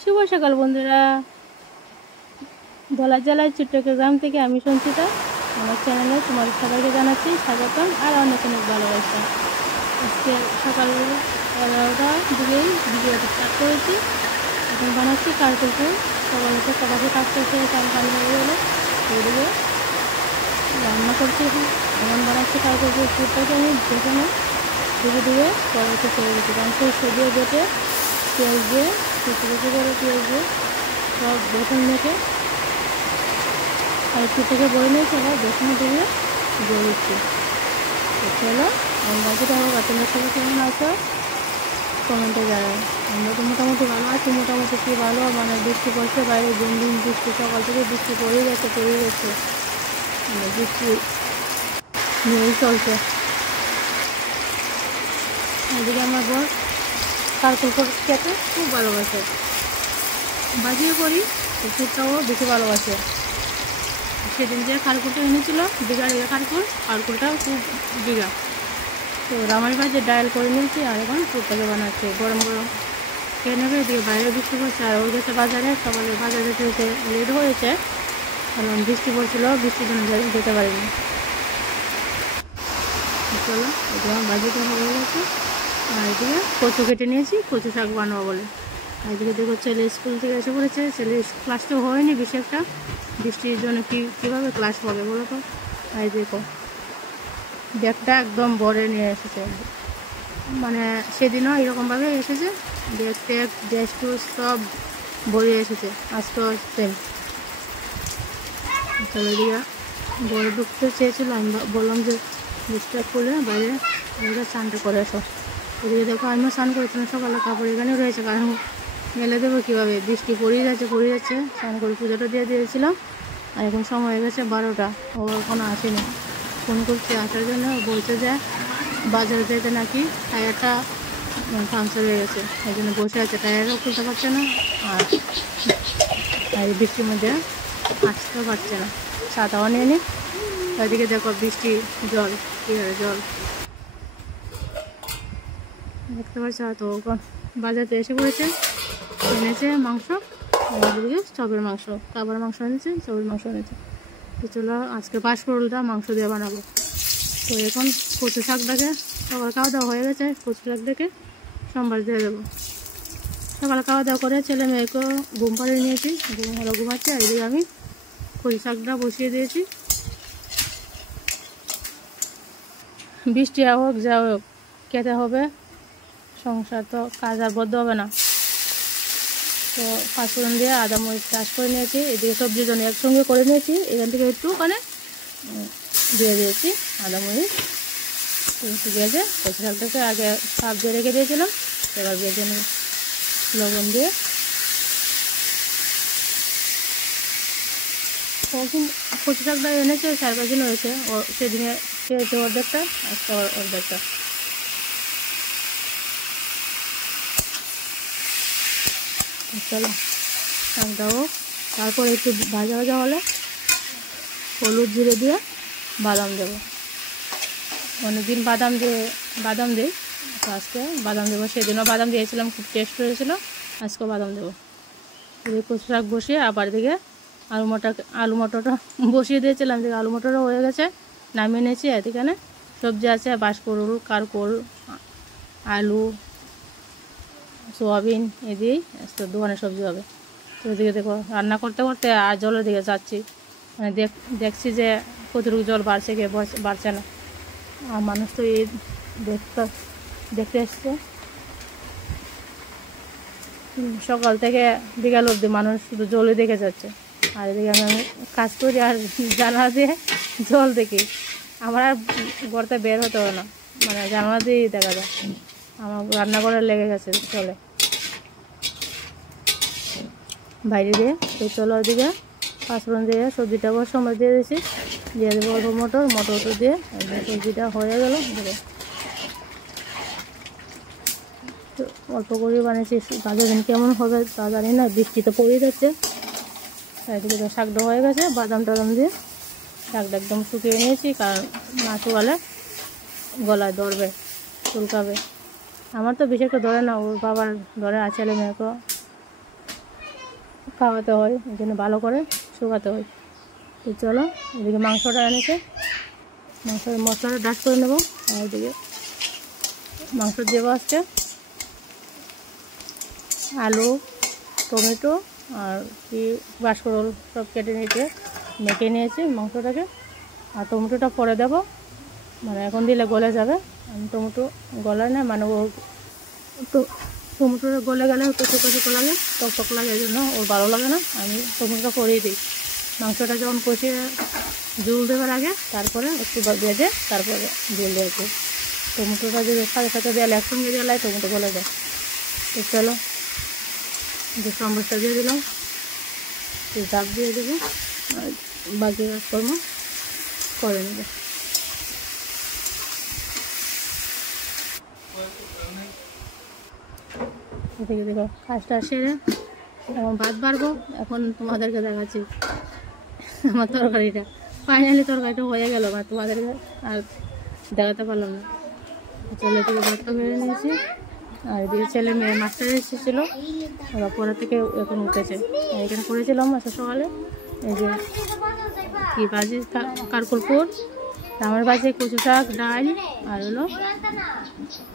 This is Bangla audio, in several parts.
শুভ সকাল বন্ধুরা। ধলাই জেলার চট্টগ্রাম থেকে আমি সঞ্চিতা। আমার চ্যানেলে তোমাদের সবাইকে জানাচ্ছি স্বাগতম আর অনেক অনেক ভালোবাসা। আজকে সকাল 11টার দিকেই ভিডিওটা স্টার্ট করেছি। এখন বানাচ্ছি কারকুলপুর। সকালে কাজ করতে চাল পানি হয়ে গেলে ওইদিকে রান্না করছি। এখন বানাচ্ছি কারকুলপুর পুরটাকে আমি যেখানে ধীরে ধীরে কড়াইতে ছেড়ে দিচ্ছি, কারণ সরষে দিয়ে বেটে পেঁয়াজ দিয়ে কুচি কুচি করে পেঁয়াজ দিয়ে সব বেসন মেখে আর একটু থেকে বয়ে নিয়েছি, আবার বেসনে দিয়ে দিয়ে দিচ্ছি। চলো আমি বাকিটা হোক। আর তোমরা সবাই কেমন আছো কমেন্টে জানাই। আমরা তো মোটামুটি ভালো আছি। মোটামুটি কি ভালো, মানে বৃষ্টি পড়ছে বাইরে, দিন দিন বৃষ্টি, সকাল থেকে বৃষ্টি পড়েই গেছে। বৃষ্টি নিয়েই চলছে। এদিকে আমার বর কারকুল খেতে খুব ভালোবাসে, বাজিয়ে করি কুকুরটাও বেশি ভালোবাসে। সেদিন যে কারকুলটা এনেছিল বিঘার কারকুলটাও খুব বিঘা, তো রামাই বাজে ডায়াল করে নিয়েছি। আর এখন কুকুরটাকে বানাচ্ছে গরম গরম খেয়ে নেবে। এদিকে বাইরে বৃষ্টি পড়ছে আর ওই গেছে বাজারে। সকালে বাজারে যেতে লেট হয়েছে, কারণ বৃষ্টি পড়ছিল, বৃষ্টির জন্য যেতে পারিনি। চলো এদিকে আমার বাজিটা হয়ে গেছে। আর এদিকে কচু কেটে নিয়েছি, কচু শাক বানাবো বলে। আর এদিকে দেখো ছেলে স্কুল থেকে এসে পড়েছে। ছেলে ক্লাসটা হয়নি বেশি একটা, বৃষ্টির জন্য কীভাবে ক্লাস হবে বলো তো। আর দেখো ব্যাগটা একদম ভরে নিয়ে এসেছে, মানে সেদিনও এরকমভাবে এসেছে। ব্যাগ ড্রেস টুস সব ভরে এসেছে, আজকেও সেম। চলো এদিকে বড় ঢুকতে চেয়েছিল, আমি বললাম যে বুকটা খুলে বাইরে স্নানটা করে আসো। এদিকে দেখো আমিও স্নান করেছিলাম সকালে, কাপড় এখানে রয়েছে, কারণ মেলে দেবো কীভাবে, বৃষ্টি পড়েই যাচ্ছে। স্নান করে পুজোটা দিয়ে দিয়েছিলাম। আর এখন সময় হয়ে গেছে 12টা, ও এখনও আসেনি। ফোন করছে আসার জন্য, বলছে যে বাজারে যেতে নাকি টায়ারটা পাংচার হয়ে গেছে, এই জন্য বসে আছে, টায়ারও খুলতে পারছে না। আর বৃষ্টির মধ্যে আসতেও পারছে না, ছাতাও নিয়ে নি। ওইদিকে দেখো বৃষ্টি জল কীভাবে জল দেখতে পাচ্ছ। তো বাজারে এসে পড়েছে, এনেছে মাংস, ওদিকে চপের মাংস, কাবার মাংস এনেছে, চপের মাংস এনেছে। তো চলো আজকে বাঁশপরোলটা মাংস দিয়ে বানাবো। তো এখন কচু শাকটাকে সকাল খাওয়া দাওয়া হয়ে গেছে, কচু শাকটাকে সোমবার দিয়ে দেবো। সকাল খাওয়া দাওয়া করে ছেলে মেয়েকেও ঘুম পাড়িয়ে নিয়েছি, ওরা ঘুমাচ্ছে। আর এদিকে আমি কচু শাকটা বসিয়ে দিয়েছি। বৃষ্টি হোক যা হোক খেতে হবে, সংসার তো কাজ আর বদ্ধ হবে না। তো পাঁচফোড়ন দিয়ে আদা মরিচ চাষ করে নিয়েছি। এদিকে সবজির জন্য একসঙ্গে করে নিয়েছি, এখান থেকে একটু ওখানে দিয়ে দিয়েছি আদা মরিচ। একটু ভেজে কচু শাকটাকে আগে সাফ দিয়ে রেখে দিয়েছিলাম, এবার ভেজে নিই লবণ দিয়ে। কচু শাকটা এনেছে 4-5 দিন হয়েছে, ও সেদিনে খেয়েছে অর্ধেকটা, আজকে অর্ধেকটা। চলো শাকটা হোক, তারপর একটু ভাজা ভাজা হলে হলুদ জিরে দিয়ে বাদাম দেবো। অনেকদিন বাদাম দিই, তো আজকে বাদাম দেবো। সেদিনও বাদাম দিয়েছিলাম, খুব টেস্ট হয়েছিল, আজকেও বাদাম দেবো। এদিকে কচু শাক বসিয়ে আবার দিকে আলু মটরটা বসিয়ে দিয়েছিলাম। দিকে আলু মটরও হয়ে গেছে, নামিয়ে নিয়েছি। এদিকে সবজি আছে বাঁশপরোল, কারকোল, আলু, সোয়াবিন, এদিকেই তো দোকানের সবজি হবে। তো ওদিকে দেখো রান্না করতে করতে আর জলের দিকে যাচ্ছি, মানে দেখছি যে কতটুকু জল বাড়ছে কি বাড়ছে না। আর মানুষ তো এই দেখতে এসছে সকাল থেকে বিকাল অবধি, মানুষ শুধু জলই দেখে যাচ্ছে। আর এদিকে আমি কাজ করি আর জানলা দিয়ে জল দেখি, আমার আর ঘরতে বের হতে হবে না, মানে জানলা দিয়েই দেখা যায়। আমার রান্নাঘরে লেগে গেছে জলে বাইরে দিয়ে। তো চলো ওদিকে পাঁচফোড়ন দিয়ে সবজিটাকে সময় দিয়ে দিয়েছি, দিয়ে দেবো অল্প মটর দিয়ে সবজিটা হয়ে গেল। দেবো অল্প করে বানিয়েছি, গাজর কেমন হবে তা জানি না, বৃষ্টি তো পড়ে যাচ্ছে। এদিকে তো শাকটা হয়ে গেছে, বাদাম টাদাম দিয়ে শাকটা একদম শুকিয়ে নিয়েছি, কারণ না শুকালে গলায় ধরবে, চুলকাবে। আমার তো বেশি একটা ধরে না, ওর বাবার ধরে, আর ছেলে মেয়েকেও খাওয়াতে হয়, এই জন্য ভালো করে শুকাতে হয়। তো চলো, এদিকে মাংসটা এনেছে, মাংসের মশলাটা ডাস্ট করে নেবো। আর এদিকে মাংস দেবো আজকে আলু, টমেটো আর কি বাঁশকরল সব কেটে নিয়েছে, মেখে নিয়েছি মাংসটাকে। আর টমেটোটা পরে দেবো, মানে এখন দিলে গলে যাবে। আমি টমেটো গলায় না, মানে ও তো টমেটোটা গলে গেলে একটু শুকো শুকো লাগে, টক লাগে, এই জন্য ওর ভালো লাগে না। আমি টমেটোটা করেই দিই। মাংসটা যখন কষিয়ে জল দেওয়ার আগে তারপরে একটু ভেজে তারপরে জল দেওয়া। টমেটোটা যদি সাথে সাথে দেওয়ালে একসঙ্গে দেওয়ালে টমেটো গলে যায়। তো চলো, যে সম্বাসটা দিয়ে দিলাম, ডাব দিয়ে দেবো, আর বাকি কাজকর্ম করে নেবে। এদিকে দেখো কাজটা সেরে এখন ভাত বাড়বো। এখন তোমাদেরকে দেখাচ্ছি আমার তরকারিটা, ফাইনালি তরকারিটা হয়ে গেল, বা তোমাদেরকে আর দেখাতে পারলাম না। চলে থেকে ভাতটা বেড়ে নিয়েছি। আর এদিকে ছেলে মেয়ে মাস্টার এসেছিলো, ওরা পরে থেকে এখন উঠেছে। এখানে করেছিলাম আজকে সকালে, এই যে কি ভাজি, কারকুলপুর, আমার ভাজি, কচু শাক, ডাল, আর হলো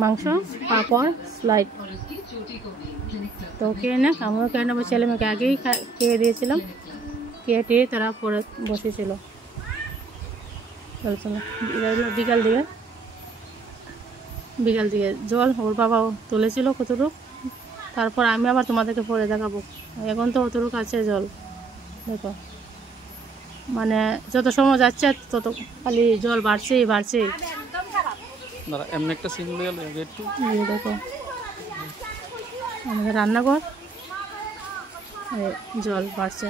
মাংস, পাঁপড়, স্লাইড। তো খেয়ে নে, আমিও খেয়ে নেবো। ছেলে মেয়েকে আগেই খেয়ে দিয়েছিলাম, খেয়ে টেয়ে তারা পরে বসেছিল। চলো বিকাল দিকে জল ওর বাবাও তুলেছিল কতটুক, তারপর আমি আবার তোমাদেরকে পরে দেখাবো। এখন তো অতটুক আছে জল, দেখো মানে যত সময় যাচ্ছে তত খালি জল বাড়ছেই। দেখো আমাদের রান্নাঘর জল বাড়ছে,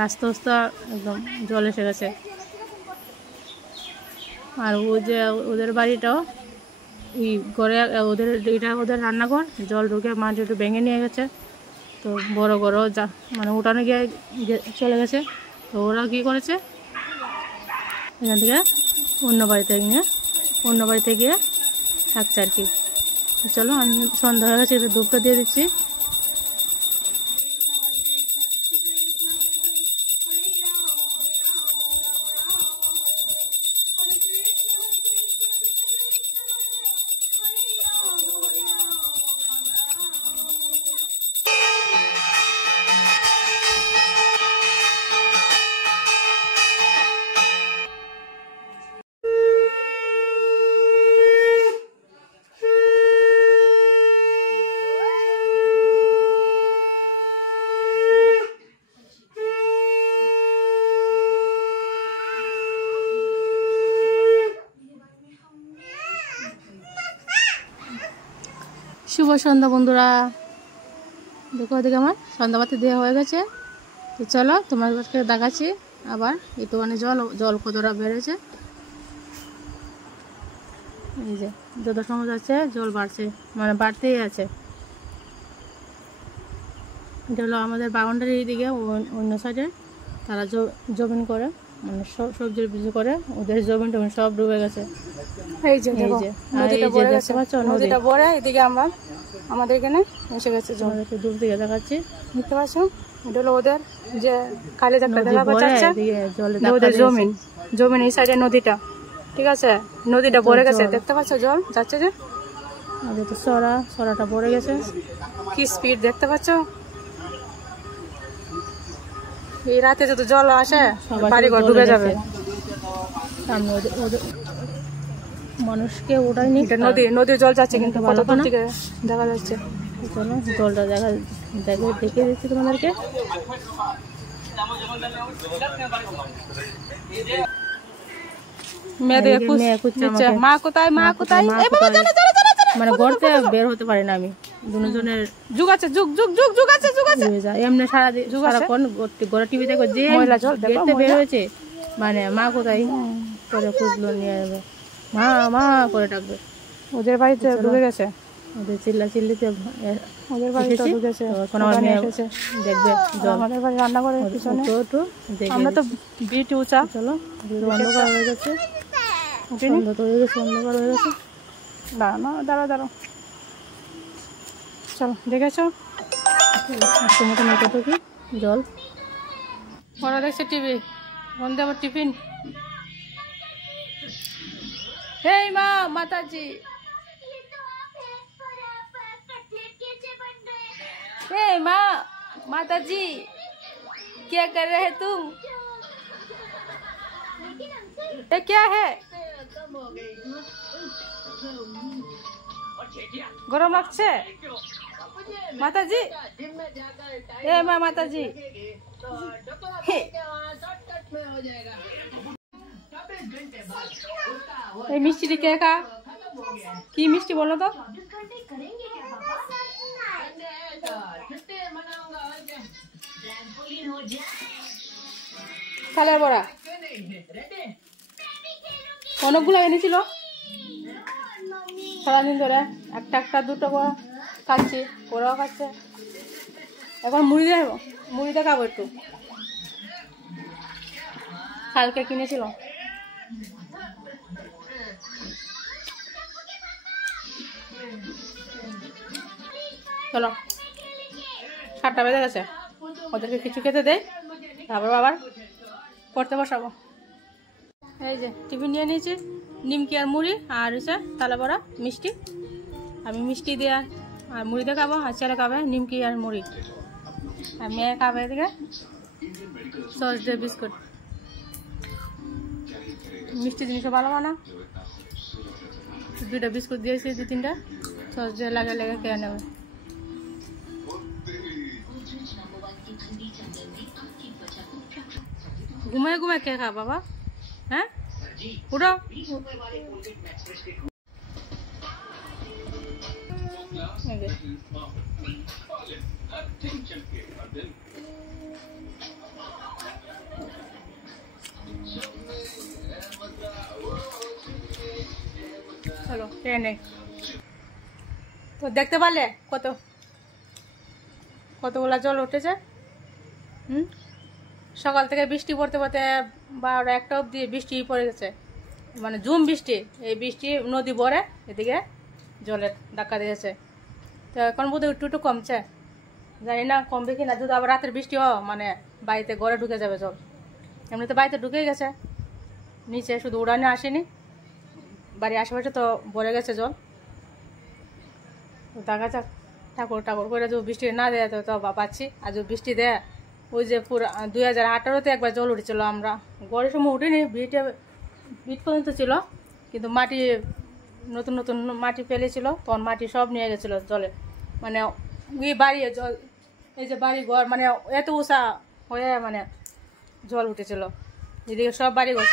রাস্তা একদম জল এসে গেছে। আর ওদের বাড়িটাও ঘরে, ওদের রান্নাঘর জল ঢুকে মাটি একটু ভেঙে নিয়ে গেছে। তো বড় মানে উঠানে গিয়ে চলে গেছে। তো ওরা কী করেছে, এখান থেকে অন্য বাড়িতে গিয়ে থাকছে আর কি। চলো, আমি সন্ধ্যা হয়ে গেছে, একটু ধূপটা দিয়ে দিচ্ছি। শুভ সন্ধ্যা বন্ধুরা, দেখো ওদিকে আমার সন্ধ্যাবাতি দেওয়া হয়ে গেছে। তো চলো তোমাদেরকে দেখাচ্ছি আবার একটুখানি জল কতটা বেড়েছে। এই যে যত সময় যাচ্ছে জল বাড়ছে, মানে বাড়তেই আছে। এটা হলো আমাদের বাউন্ডারি দিকে, অন্য সাইডে তারা জমিন করে, মানে সবজির বীজ করে, ওদের জমিন টমিন সব ডুবে গেছে। এই যে দেখতে পাচ্ছ নদীটা ভরে, এদিকে আমাদের এখানে এসে গেছে জল। দূর থেকে দেখাচ্ছি, দেখতে পাচ্ছ, এটা হলো ওদের যে কালে দেখা যাচ্ছে ওদের জমিন এই সাইডে নদীটা, ঠিক আছে, নদীটা ভরে গেছে, দেখতে পাচ্ছ জল যাচ্ছে যে, তো সরাটা ভরে গেছে, কি স্পিড দেখতে পাচ্ছ। এই রাতে যত জল আসে বাড়িঘর ডুবে যাবে। সামনে মানুষকে ওঠায়নি, নদীর জল যাচ্ছে, কিন্তু ভালো থেকে দেখা যাচ্ছে। চলো জলটা দেখিয়ে দিচ্ছি তোমাদেরকে। মানে ঘর থেকে বের হতে পারি না আমি, দুজনের যুগ আছে, এমনি সারাক্ষণ ঘরে টিভি দেখো, যে দেখতে বের হয়েছে, মানে মা কোথায় করে খুঁজলো, নিয়ে যাবে, মা করে ডাকবে। ওদের বাড়িতে ঢুকে গেছে, ওদের চিল্লিতে ওদের বাড়িতে ঢুকেছে। এখন আমার মেয়ে দেখবে আমাদের বাড়ি রান্না করে পিছনে, আমরা তো বিট উঁচা। চলো অন্ধকার হয়ে গেছে, অন্ধকার হয়ে গেছে। দাঁড়াও, চলো দেখেছো আজকের মতন এতটুকু জল। ওরা দেখছে টিভি, বন্ধে আবার টিফিন। হেই মা माताजी, हे माँ माताजी क्या कर रहे हैं तुम? ये क्या है? गरम লাগছে माताजी? हे माँ माताजी, এই মিষ্টি কে খা? কি মিষ্টি বলো তো? কালের বড়া অনেকগুলো এনেছিল সারাদিন ধরে, একটা একটা দুটো করে খাচ্ছি, ওরাও খাচ্ছে। এখন মুড়িতে খাবো একটু, কালকে কিনেছিল। চলো 7টা বেজে গেছে, ওদেরকে কিছু খেতে দেয়, তারপর আবার পড়তে বসাবো। এই যে টিফিন নিয়ে নিয়েছি, নিমকি আর মুড়ি, আর হচ্ছে তালা বড়া মিষ্টি। আমি মিষ্টি দিয়ে আর মুড়ি দিয়ে খাবো, আর ছেলে খাবে নিমকি আর মুড়ি, আর মেয়ে খাবে এদিকে সস দিয়ে বিস্কুট। মিষ্টি জিনিসও ভালো বানা, 2টা বিস্কুট দিয়েছি, 2-3টা সস দিয়ে লাগে লেগে খেয়ে নেবে। ঘুমায় ঘুমায় কে খা বাবা? হ্যাঁ উঠো। চলো ট্রেনে তো দেখতে পারলে কতগুলা জল উঠেছে। সকাল থেকে বৃষ্টি পড়তে পড়তে 12-1টা অবধি বৃষ্টি পড়ে গেছে, মানে ঝুম বৃষ্টি। এই বৃষ্টি নদী ভরে এদিকে জলের ধাক্কা দিয়েছে, তো এখন বোধহয় একটু কমছে, জানি না কমবে কিনা। যদি আবার রাতের বৃষ্টি মানে বাড়িতে ঘরে ঢুকে যাবে জল। এমনিতে বাড়িতে ঢুকে গেছে, নিচে শুধু উড়ানে আসেনি, বাড়ির আশেপাশে তো ভরে গেছে জল। দেখা যাক, ঠাকুর করে যদি বৃষ্টি না দেয় তো পাচ্ছি, আর যদি বৃষ্টি দেয়, ওই যে পুরো 2018-তে একবার জল উঠেছিল, আমরা গড়ের সময় উঠিনি, বিট পর্যন্ত ছিল, কিন্তু মাটি নতুন নতুন মাটি ফেলেছিল, তখন মাটি সব নিয়ে গেছিলো জলে। মানে ওই বাড়ি জল, এই যে বাড়ি ঘর মানে এত উঁচা হয়ে মানে জল উঠেছিল, এদিকে সব বাড়িঘর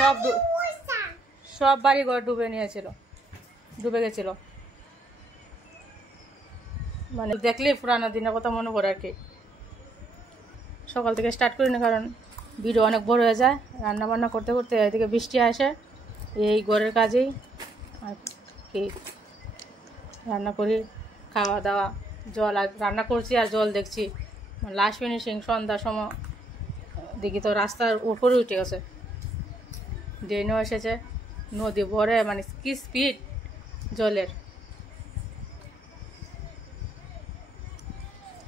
সব বাড়িঘর ডুবে গেছিল। মানে দেখলেই পুরানো দিনের কথা মনে পড়ে আর কি। সকাল থেকে স্টার্ট করি না, কারণ ভিডিও অনেক বড় হয়ে যায়। রান্না বান্না করতে করতে এদিকে বৃষ্টি আসে, এই ঘরের কাজেই আর কি রান্না করি, খাওয়া দাওয়া, জল আর রান্না করছি আর জল দেখছি। লাস্ট ফিনিশিং সন্ধ্যার সময় দেখি তো রাস্তার উপরে উঠে গেছে, ড্রেনও এসেছে, নদী ভরে, মানে কি স্পিড জলের।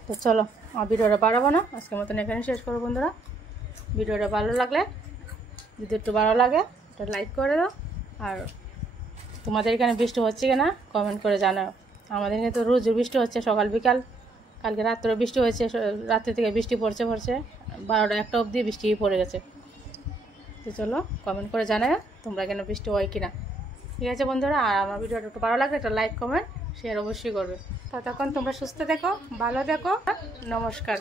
তো চলো ভিডিওটা বাড়াবো না, আজকের মতন এখানে শেষ করবো বন্ধুরা। ভিডিওটা ভালো লাগলে, যদি একটু ভালো লাগে একটা লাইক করে দাও, আর তোমাদের এখানে বৃষ্টি হচ্ছে কিনা কমেন্ট করে জানাও। আমাদের এখানে তো রোজ বৃষ্টি হচ্ছে, সকাল বিকাল, কালকে রাত্রে বৃষ্টি হয়েছে, রাত্রে থেকে বৃষ্টি পড়ছে 12টা-1টা অবধি বৃষ্টি পড়ে গেছে। তো চলো কমেন্ট করে জানাও তোমরা এখানে বৃষ্টি হয় কিনা। ঠিক আছে বন্ধুরা, আর আমার ভিডিওটা একটু ভালো লাগলে একটা লাইক কমেন্ট শেয়ার অবশ্যই করবে। ততক্ষণ তোমরা সুস্থ থেকো, ভালো থেকো, নমস্কার।